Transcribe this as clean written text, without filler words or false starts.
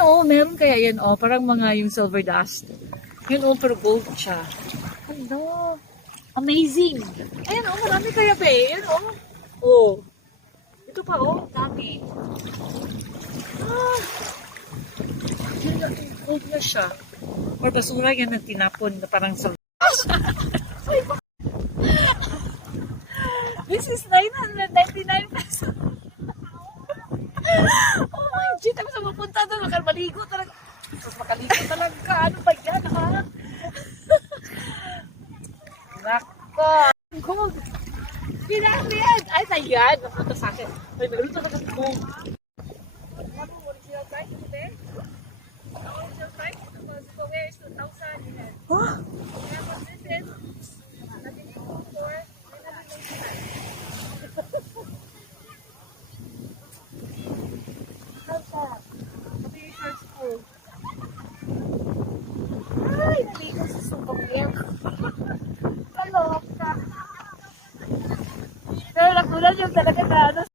Ayan oh, meron kaya yan oh, parang mga yung silver dust. Yun oh, pero gold siya. Hello. Amazing. Ayan oh, marami kaya ba eh. Ayan oh. Oh. Ito pa oh, dami. Ah. Yun na, gold na siya. Or basura yan na tinapon na parang silver. This is 999 pesos. Oh my God, tapos na mapunta doon, maligo talaga. Tapos makaligo talaga. Ano ba yan, ha? Nako. Gold. Pinami yan. Ay, sayan. Napunta sa akin. Ay, meron talaga gold. Ano, original price ito, eh? Original price? Ito, where is 2,000? Huh? Tapos this is, nabili ko for 999. Ay, naligo sa sumpang yan. Kaloka. Pero nakulan yung talaga na ano